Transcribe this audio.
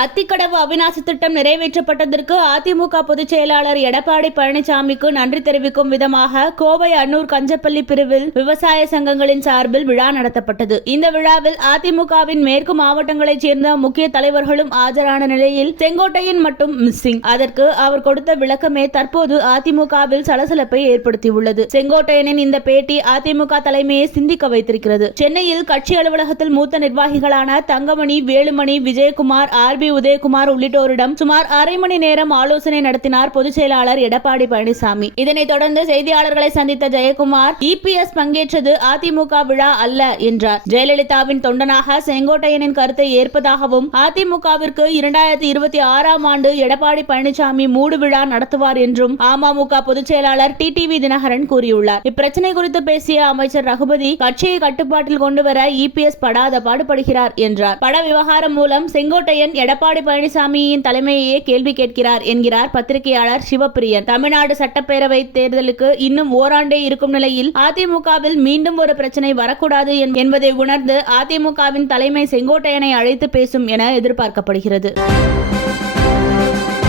அத்திக்கடவு அவிநாசி திட்டம் நிறைவேற்றப்பட்டதற்கு அதிமுக பொதுச் செயலாளர் எடப்பாடி பழனிசாமிக்கு நன்றி தெரிவிக்கும் விதமாக கோவை அன்னூர் கஞ்சப்பள்ளி பிரிவில் விவசாய சங்கங்களின் சார்பில் விழா நடத்தப்பட்டது. இந்த விழாவில் அதிமுகவின் மேற்கு மாவட்டங்களைச் சேர்ந்த முக்கிய தலைவர்களும் ஆஜரான நிலையில் செங்கோட்டையன் மட்டும் மிஸ்ஸிங். அதற்கு அவர் கொடுத்த விளக்கமே தற்போது அதிமுகவில் சலசலப்பை ஏற்படுத்தியுள்ளது. செங்கோட்டையனின் இந்த பேட்டி அதிமுக தலைமையை சிந்திக்க வைத்திருக்கிறது. சென்னையில் கட்சி அலுவலகத்தில் மூத்த நிர்வாகிகளான தங்கமணி, வேலுமணி, விஜயகுமார், உதயகுமார் உள்ளிட்டோரிடம் சுமார் அரை மணி நேரம் ஆலோசனை நடத்தினார் பொதுச் செயலாளர் எடப்பாடி பழனிசாமி. இதனைத் தொடர்ந்து செய்தியாளர்களை சந்தித்த ஜெயக்குமார், இபிஎஸ் பங்கேற்றது அதிமுக விழா அல்ல என்றார். ஜெயலலிதாவின் தொண்டனாக செங்கோட்டையனின் கருத்தை ஏற்பதாகவும் அதிமுகவிற்கு 2026ஆம் ஆண்டு எடப்பாடி பழனிசாமி மூடு விழா நடத்துவார் என்றும் அமமுக பொதுச் செயலாளர் டிடிவி தினகரன் கூறியுள்ளார். இப்பிரச்சனை குறித்து பேசிய அமைச்சர் ரகுபதி, கட்சியை கட்டுப்பாட்டில் கொண்டுவர இபிஎஸ் படாத பாடுபடுகிறார் என்றார். பட விவகாரம் மூலம் செங்கோட்டையன் எடப்பாடி பழனிசாமியின் தலைமையே கேள்வி கேட்கிறார் என்கிறார் பத்திரிகையாளர் சிவப்பிரியன். தமிழ்நாடு சட்டப்பேரவை தேர்தலுக்கு இன்னும் ஓராண்டே இருக்கும் நிலையில் அதிமுகவில் மீண்டும் ஒரு பிரச்சனை வரக்கூடாது என்பதை உணர்ந்து அதிமுகவின் தலைமை செங்கோட்டையனை அழைத்து பேசும் என எதிர்பார்க்கப்படுகிறது.